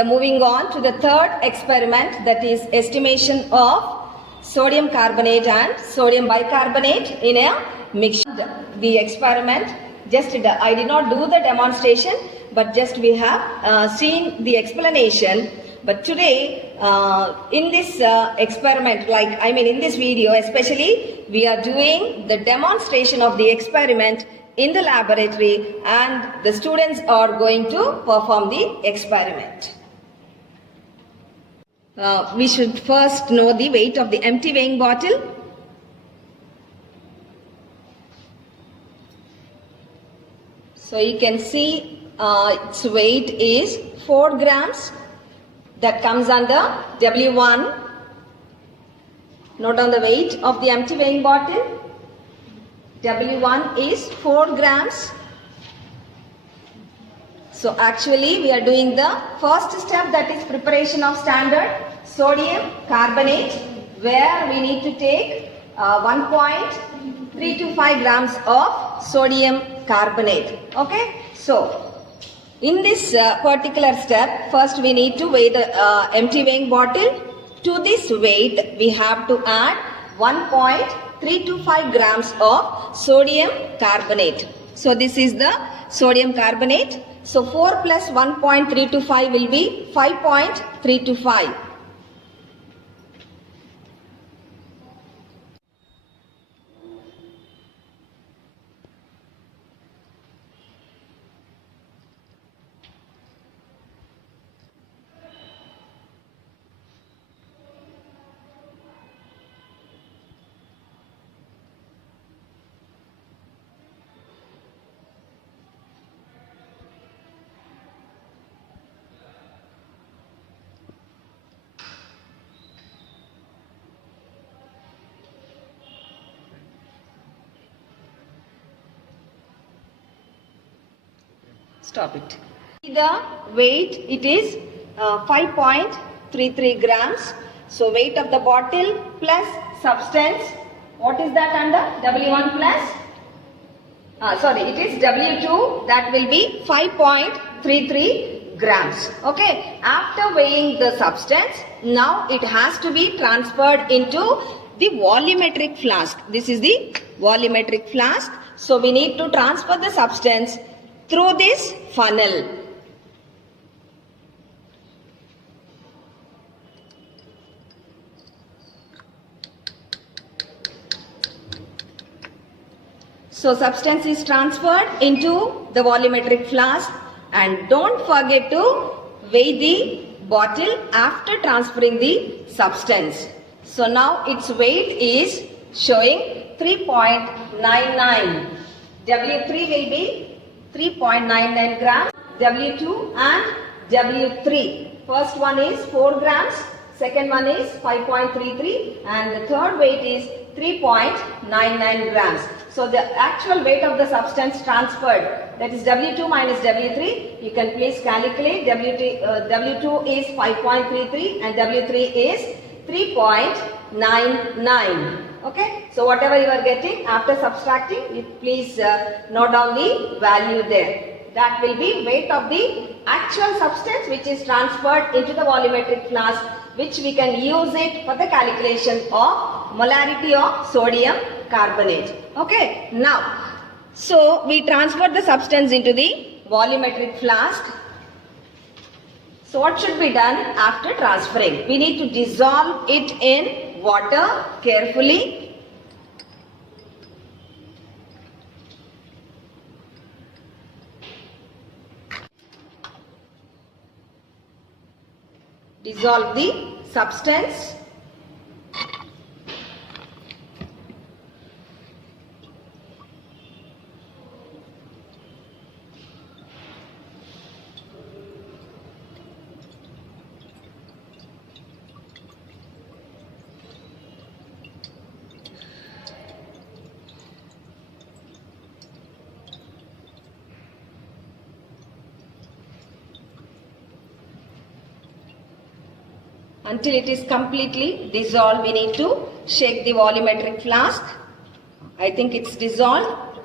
are moving on to the third experiment, that is estimation of sodium carbonate and sodium bicarbonate in a mixture. The experiment, I did not do the demonstration, but just we have seen the explanation. But today, in this experiment, in this video especially, we are doing the demonstration of the experiment in the laboratory, and the students are going to perform the experiment. We should first know the weight of the empty weighing bottle. So you can see its weight is 4 grams. That comes under W1. Note down the weight of the empty weighing bottle. W1 is 4 grams. So actually we are doing the first step, that is preparation of standard sodium carbonate, where we need to take 1.325 grams of sodium carbonate. Okay, so in this particular step, first we need to weigh the empty weighing bottle. To this weight, we have to add 1.325 grams of sodium carbonate. So this is the sodium carbonate. So 4 plus 1.325 will be 5.325. Stop it. The weight, it is 5.33 grams. So weight of the bottle plus substance. What is that under? W1 plus? It is W2. That will be 5.33 grams. Okay. After weighing the substance, now it has to be transferred into the volumetric flask. This is the volumetric flask. So we need to transfer the substance through this funnel. So substance is transferred into the volumetric flask, and don't forget to weigh the bottle after transferring the substance. So now its weight is showing 3.99. W3 will be 3.99 grams, W2 and W3. First one is 4 grams, second one is 5.33, and the third weight is 3.99 grams. So the actual weight of the substance transferred, that is W2 minus W3, you can please calculate. W2 is 5.33 and W3 is 3.99. Okay, so whatever you are getting after subtracting, you please note down the value there. That will be weight of the actual substance which is transferred into the volumetric flask, which we can use it for the calculation of molarity of sodium carbonate. Okay, now, so we transferred the substance into the volumetric flask. So what should be done after transferring? We need to dissolve it in water carefully. Dissolve the substance. Until it is completely dissolved, we need to shake the volumetric flask. I think it's dissolved.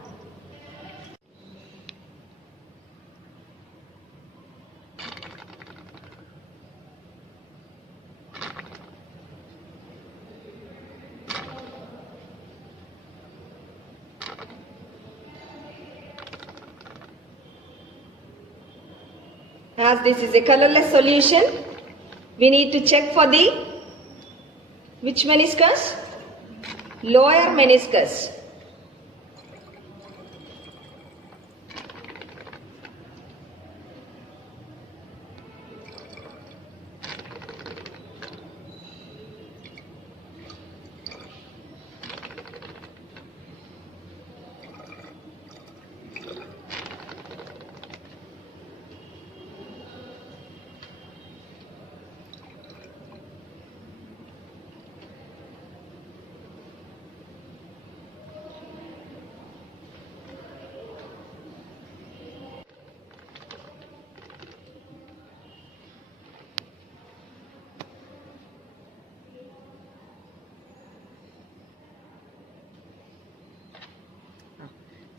As this is a colorless solution, we need to check for the which meniscus? Lower meniscus.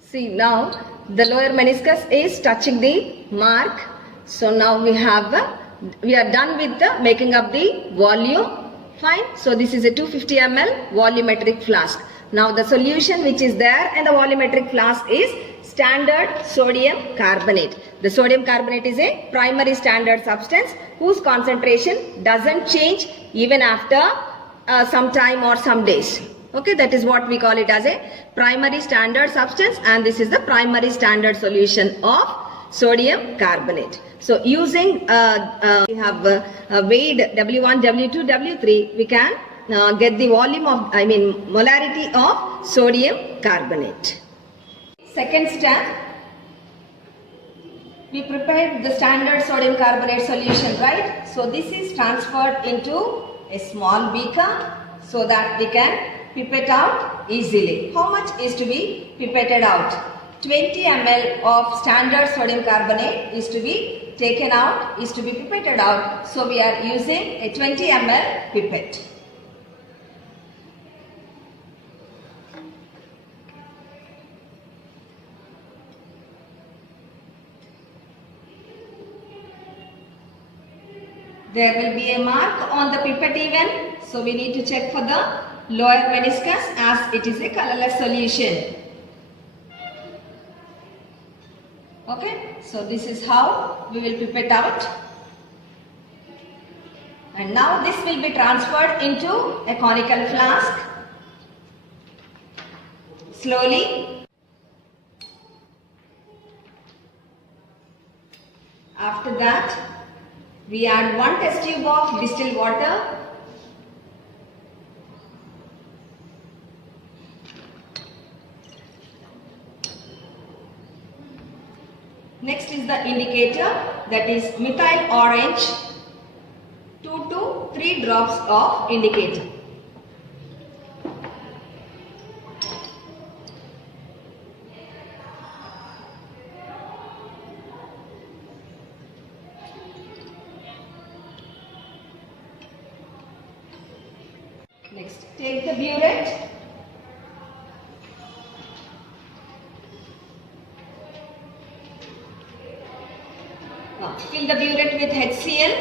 See, now the lower meniscus is touching the mark. So now we are done with the making up the volume. Fine. So this is a 250 ml volumetric flask. Now the solution which is there in the volumetric flask is standard sodium carbonate. The sodium carbonate is a primary standard substance whose concentration doesn't change even after some time or some days. Okay, that is what we call it as a primary standard substance, and this is the primary standard solution of sodium carbonate. So using we have weighed W1, W2, W3, we can get the volume of, molarity of sodium carbonate. Second step, we prepared the standard sodium carbonate solution, right? So this is transferred into a small beaker so that we can pipette out easily. How much is to be pipetted out? 20 ml of standard sodium carbonate is to be taken out, is to be pipetted out. So we are using a 20 ml pipette. There will be a mark on the pipette even. So we need to check for the lower meniscus as it is a colorless solution. Okay, so this is how we will pipette out. And now this will be transferred into a conical flask. Slowly. After that, we add 1 test tube of distilled water. Next is the indicator, that is methyl orange, 2 to 3 drops of indicator. Next, take the burette. Fill the burette with HCl.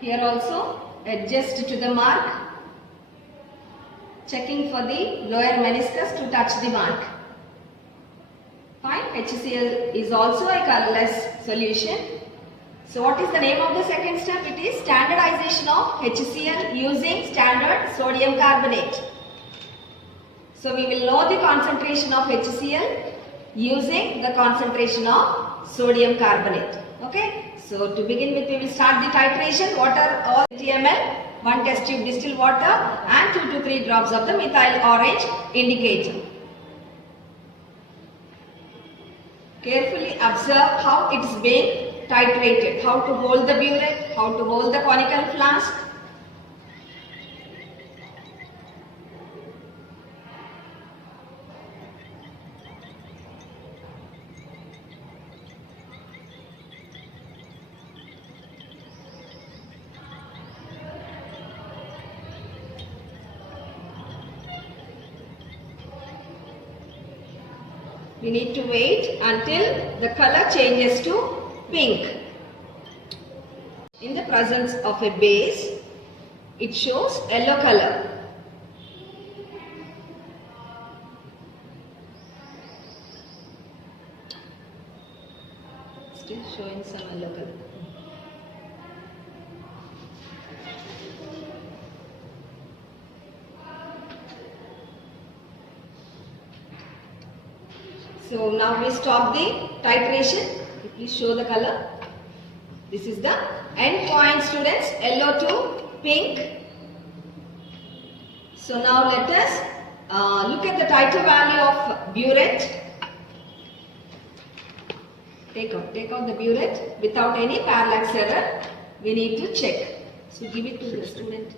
Here also adjust to the mark, checking for the lower meniscus to touch the mark. Fine, HCl is also a colorless solution. So what is the name of the second step? It is standardization of HCl using standard sodium carbonate. So we will know the concentration of HCl using the concentration of sodium carbonate. Okay. So to begin with, we will start the titration. Water or 20 ml, 1 test tube distilled water and 2 to 3 drops of the methyl orange indicator. Carefully observe how it is being titrated, how to hold the burette, how to hold the conical flask. We need to wait until the color changes to pink. presence of a base, it shows yellow color. Still showing some yellow color. So now we stop the titration. Please show the color. This is the end point, students, yellow to pink. So now let us look at the titer value of burette. Take out the burette without any parallax error. We need to check. So give it to the student.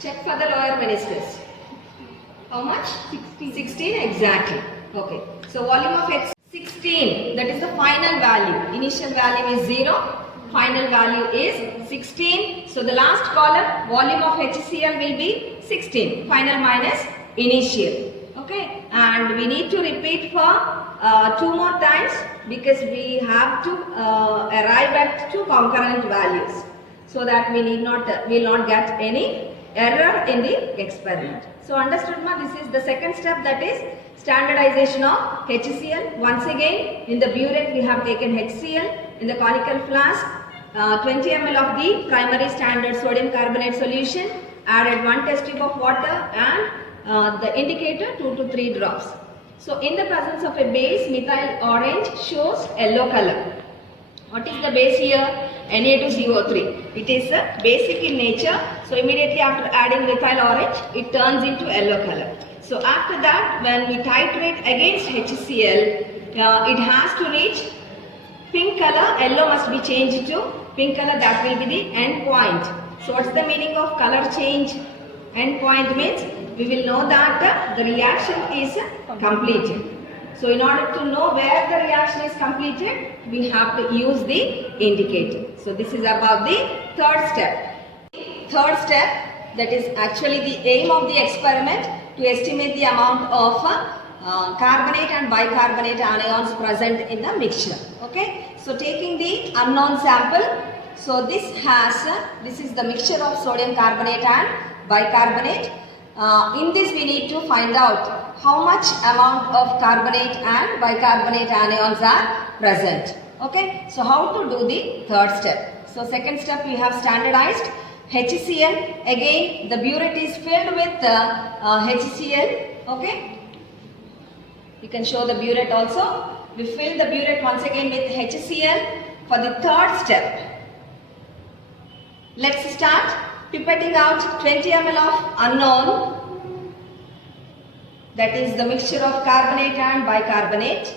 Check for the lower meniscus. How much? 16. 16 exactly. Okay. So volume of H 16. That is the final value. Initial value is 0. Final value is 16. So the last column, volume of HCl will be 16. Final minus initial. Okay. And we need to repeat for 2 more times because we have to arrive at 2 concurrent values, so that we will not get any error in the experiment. So understood ma? This is the second step, that is standardization of HCl. Once again, in the burette we have taken HCl. In the conical flask, 20 ml of the primary standard sodium carbonate solution, added 1 test tube of water and the indicator 2 to 3 drops. So in the presence of a base, methyl orange shows yellow color. What is the base here? Na2CO3. It is basic in nature. So immediately after adding methyl orange, it turns into yellow color. So after that, when we titrate against HCl, it has to reach pink color. Yellow must be changed to pink color. That will be the end point. So what's the meaning of color change? End point means we will know that the reaction is completed. So in order to know where the reaction is completed, we have to use the indicator. So this is about the third step. Third step, that is actually the aim of the experiment, to estimate the amount of carbonate and bicarbonate anions present in the mixture. Okay. So taking the unknown sample, so this is the mixture of sodium carbonate and bicarbonate. In this we need to find out how much amount of carbonate and bicarbonate anions are present. Okay. So how to do the third step? So second step, we have standardized HCl. Again the burette is filled with HCl. Okay. You can show the burette also. We fill the burette once again with HCl. For the third step, let's start pipetting out 20 ml of unknown, that is the mixture of carbonate and bicarbonate.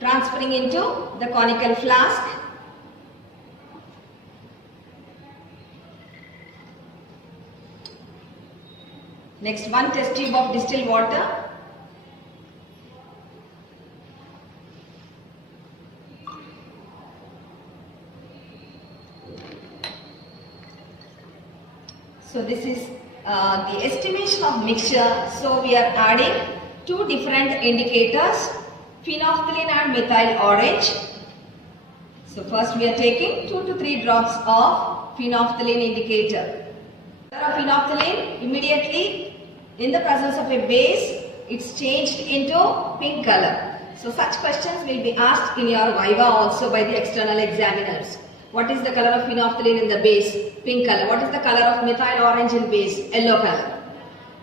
Transferring into the conical flask. Next, 1 test tube of distilled water. So this is the estimation of mixture. So we are adding 2 different indicators, phenolphthalein and methyl orange. So first we are taking 2 to 3 drops of phenolphthalein indicator. Of phenolphthalein, immediately in the presence of a base, it's changed into pink color. So such questions will be asked in your viva also by the external examiners. What is the color of phenolphthalein in the base? Pink color. What is the color of methyl orange in base? Yellow color.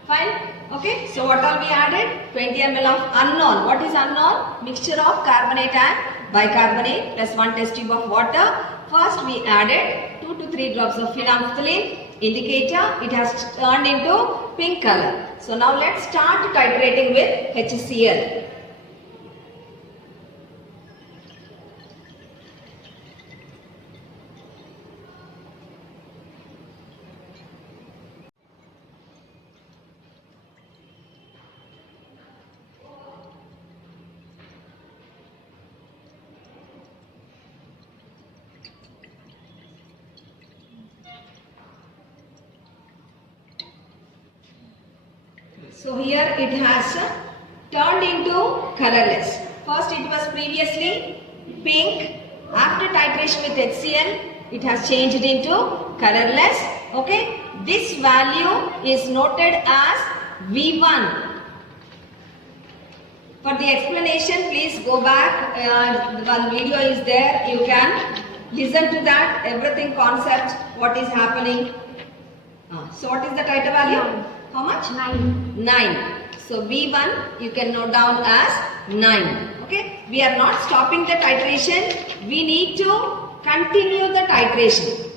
Fine. Okay. So what all we added? 20 ml of unknown. What is unknown? Mixture of carbonate and bicarbonate plus 1 test tube of water. First we added 2 to 3 drops of phenolphthalein indicator. It has turned into pink color. So now let's start titrating with HCl. So here it has turned into colorless. First it was previously pink. After titration with HCl, it has changed into colorless. Okay. This value is noted as V1. For the explanation, please go back. One video is there. You can listen to that. Everything concept, what is happening. So what is the titer value? 9. How much? 9. 9. So V1 you can note down as 9. Okay. We are not stopping the titration. We need to continue the titration.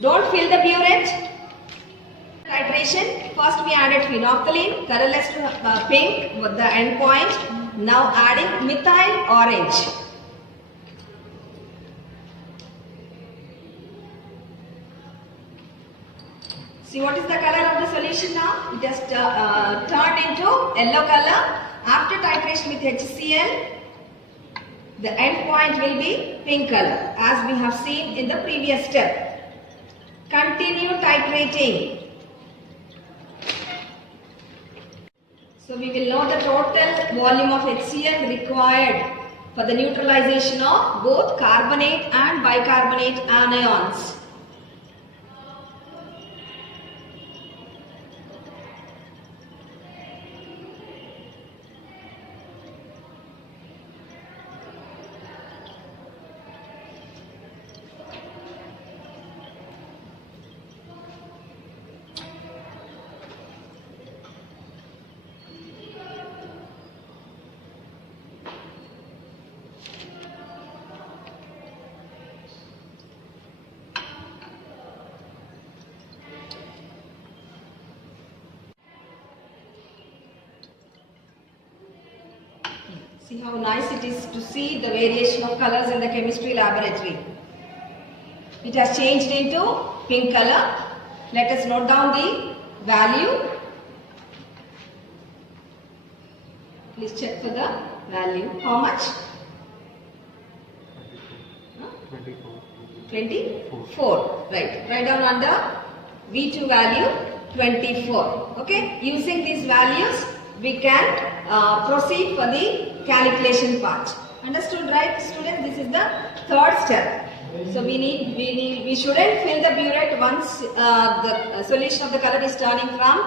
Don't fill the burette. Titration. First we added phenolphthalein, colorless to pink with the end point. Now adding methyl orange. See what is the color of the solution now? It has turned into yellow color. After titration with HCl, the end point will be pink color as we have seen in the previous step. Continue titrating. So we will know the total volume of HCl required for the neutralization of both carbonate and bicarbonate anions. See how nice it is to see the variation of colors in the chemistry laboratory. It has changed into pink color. Let us note down the value. Please check for the value. How much? 24. Right. Write down under V2 value 24. Okay. Using these values, we can proceed for the calculation part. Understood, right, students? This is the third step. So we shouldn't fill the burette once the solution of the color is turning from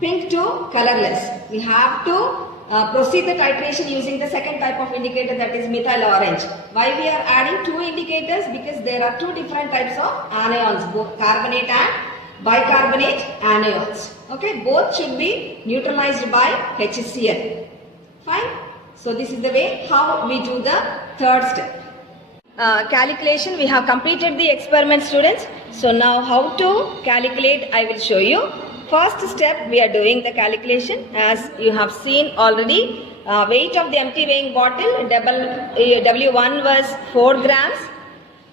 pink to colorless. We have to proceed the titration using the second type of indicator, that is methyl orange. Why we are adding two indicators? Because there are two different types of anions, both carbonate and bicarbonate anions. Okay, both should be neutralized by HCl. Fine. So this is the way how we do the third step. Calculation, we have completed the experiment, students. So now how to calculate I will show you. First step we are doing the calculation as you have seen already. Weight of the empty weighing bottle, W1 was 4 grams,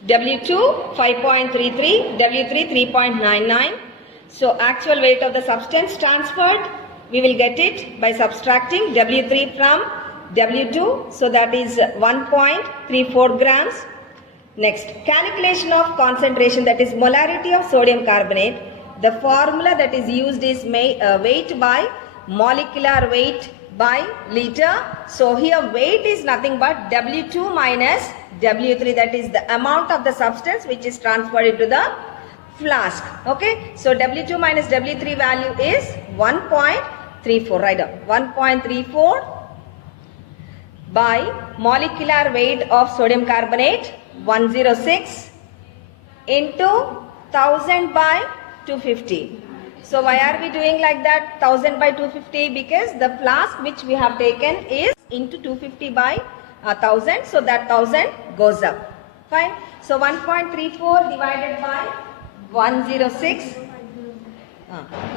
W2 5.33, W3 3.99. So actual weight of the substance transferred, we will get it by subtracting W3 from W2. So that is 1.34 grams. Next, calculation of concentration, that is molarity of sodium carbonate. The formula that is used is weight by molecular weight by liter. So here weight is nothing but W2 minus W3, that is the amount of the substance which is transferred into the flask. Okay, so W2 minus W3 value is 1.34. Write down 1.34 by molecular weight of sodium carbonate 106 into 1000 by 250. So why are we doing like that 1000 by 250? Because the flask which we have taken is into 250 by 1000. So that 1000 goes up. Fine. So 1.34 divided by 106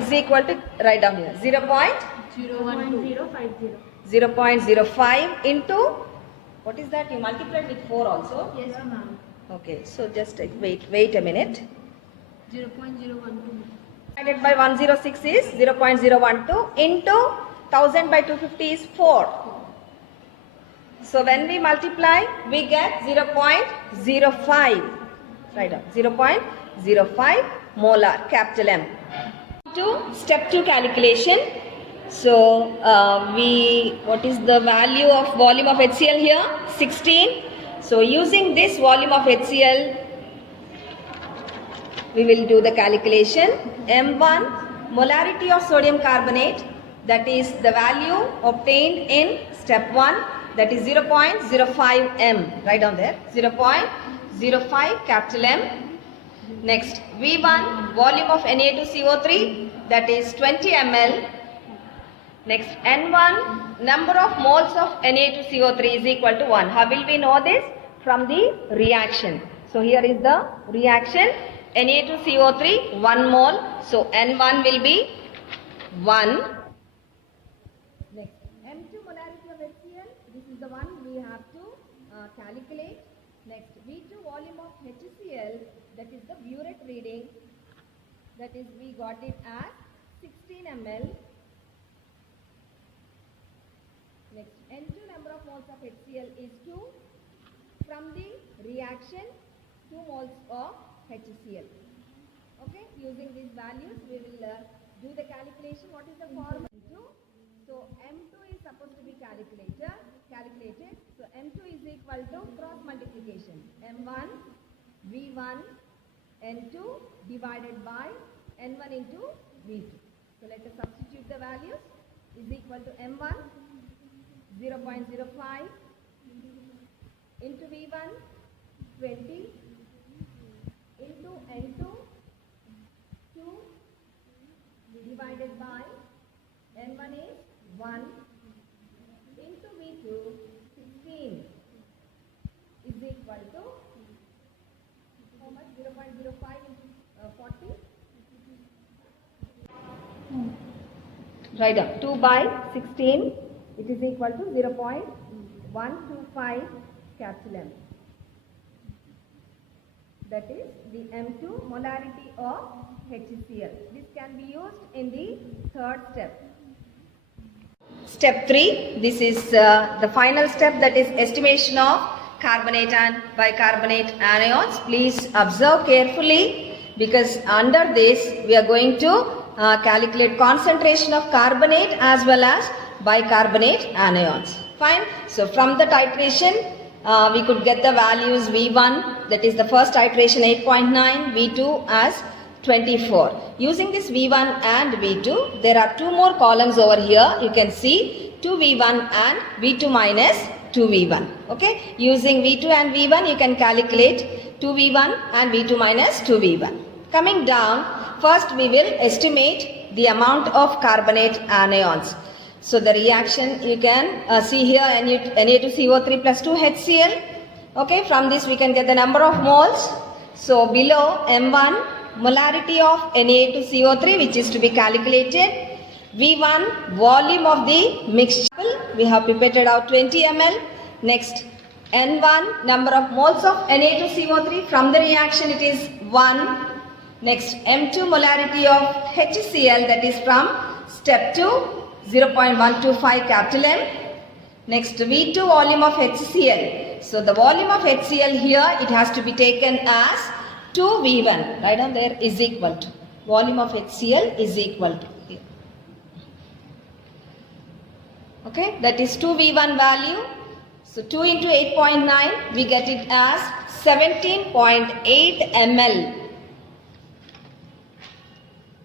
is equal to, write down here, 0.05 into, what is that? You multiplied with 4 also? Yes, ma'am. Okay, so just wait a minute. 0.012. Divided by 106 is 0.012 into 1000 by 250 is 4. So when we multiply, we get 0.05. Write down 0.05 molar, capital M. to step 2 calculation. So what is the value of volume of HCl here? 16. So using this volume of HCl, we will do the calculation. M1 molarity of sodium carbonate, that is the value obtained in step 1, that is 0.05 m. Write down there, 0.05 capital M. Next, V1 volume of Na2CO3, that is 20 ml. Next, N1 number of moles of Na2CO3 is equal to 1. How will we know this? From the reaction. So here is the reaction. Na2CO3 1 mole. So N1 will be 1. Next, M2 molarity of HCl. This is the one we have to calculate. Next, V2 volume of HCl, that is the burette reading. That is, we got it as 16 ml. Next, N2 number of moles of HCl is 2. From the reaction, 2 moles of HCl. Okay, using these values, we will do the calculation. What is the formula? So M2 is supposed to be calculated. So M2 is equal to cross multiplication. M1, V1, N2 divided by N1 into V2. So let us substitute the values. Is equal to M1, 0.05 into V1, 20 into N2, 2 divided by N1 is 1 into V2, 16 is equal to how much? 0.05 into 40. Write down 2 by 16. It is equal to 0.125 capital M. That is the M2 molarity of HCl. This can be used in the third step. Step 3, this is the final step, that is estimation of carbonate and bicarbonate anions. Please observe carefully, because under this we are going to calculate concentration of carbonate as well as bicarbonate anions. Fine. So from the titration, we could get the values V1, that is the first iteration 8.9, V2 as 24. Using this V1 and V2, there are 2 more columns over here. You can see 2V1 and V2 minus 2V1. Okay. Using V2 and V1, you can calculate 2V1 and V2 minus 2V1. Coming down, first we will estimate the amount of carbonate anions. So the reaction you can see here, Na2CO3 plus 2 HCl. Okay, from this we can get the number of moles. So below M1, molarity of Na2CO3, which is to be calculated. V1, volume of the mixture. We have pipetted out 20 ml. Next, N1, number of moles of Na2CO3. From the reaction it is 1. Next, M2 molarity of HCl, that is from step 2, 0.125 capital M. Next, V2 volume of HCl. So the volume of HCl here, it has to be taken as 2V1. Write down there, is equal to. Volume of HCl is equal to. Here. Okay, that is 2V1 value. So 2 into 8.9, we get it as 17.8 ml.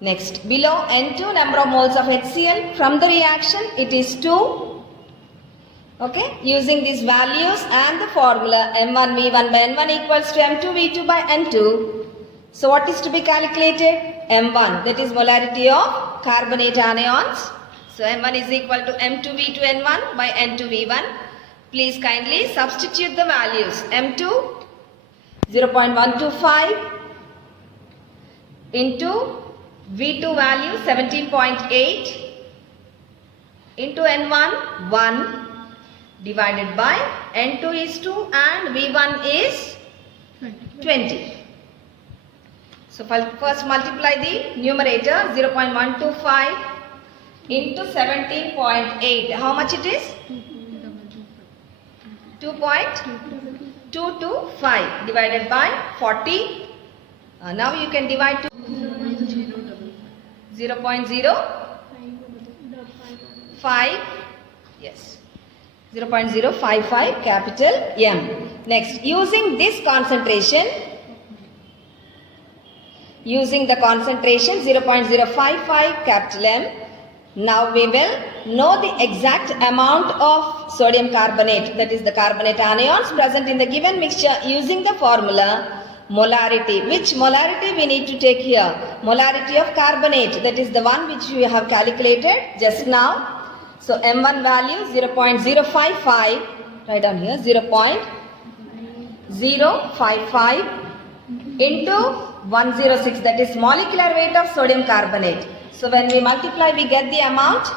Next, below N2, number of moles of HCl. From the reaction, it is 2. Okay, using these values and the formula M1V1 by N1 equals to M2V2 by N2. So what is to be calculated? M1, that is molarity of carbonate anions. So M1 is equal to M2V2 N1 by N2V1. Please kindly substitute the values. M2, 0.125 into V2 value 17.8 into N1 1 divided by N2 is 2 and V1 is 20. So first multiply the numerator 0.125 into 17.8. How much it is? 2.225 divided by 40. Now you can divide to 0.05, yes, 0.055 capital M. Next, using the concentration 0.055 capital M, now we will know the exact amount of sodium carbonate, that is the carbonate anions present in the given mixture using the formula molarity. Which molarity we need to take here? Molarity of carbonate, that is the one which we have calculated just now. So M1 value 0.055, write down here 0.055 into 106, that is molecular weight of sodium carbonate. So when we multiply, we get the amount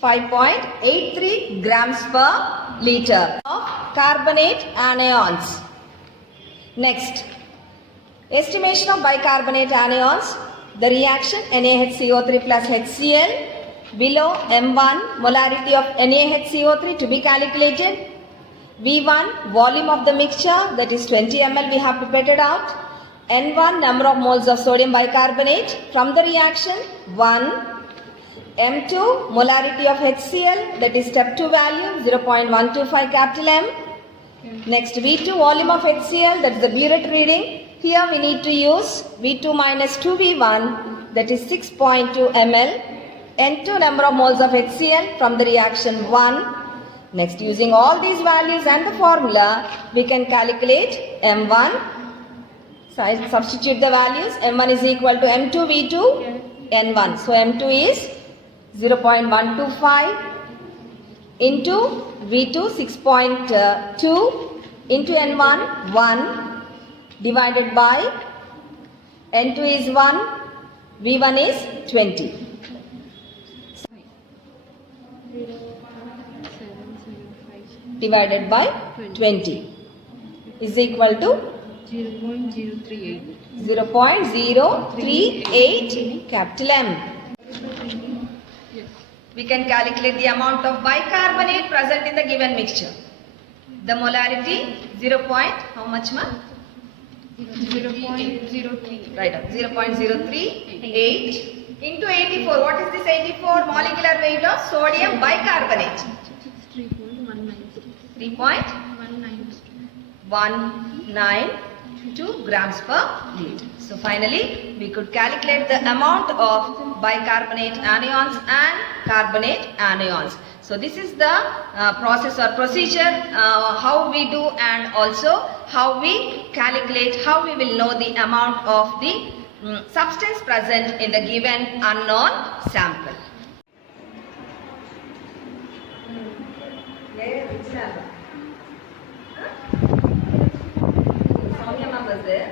5.83 grams per liter of carbonate anions. Next, estimation of bicarbonate anions. The reaction NaHCO3 plus HCl, below M1 molarity of NaHCO3 to be calculated. V1 volume of the mixture, that is 20 ml, we have pipetted out. N1 number of moles of sodium bicarbonate from the reaction 1. M2 molarity of HCl, that is step 2 value 0.125 capital M. Next, V2 volume of HCl, that is the burette reading. Here we need to use V2 minus 2V1, that is 6.2 ml. N2 number of moles of HCl from the reaction 1. Next, using all these values and the formula, we can calculate M1. So I substitute the values. M1 is equal to M2 V2 N1. So M2 is 0.125 into V2 6.2 into N1 1 divided by N2 is 1, V1 is 20. Divided by 20 is equal to 0.038 capital M. We can calculate the amount of bicarbonate present in the given mixture. The molarity 0. How much, ma? 0.03. Right up. 0.038 into 84. What is this 84? Molecular weight of sodium bicarbonate. 3.192 grams per liter. So finally, we could calculate the amount of bicarbonate anions and carbonate anions. So this is the process or procedure, how we do and also how we calculate, how we will know the amount of the substance present in the given unknown sample. Soumya ma'am was there.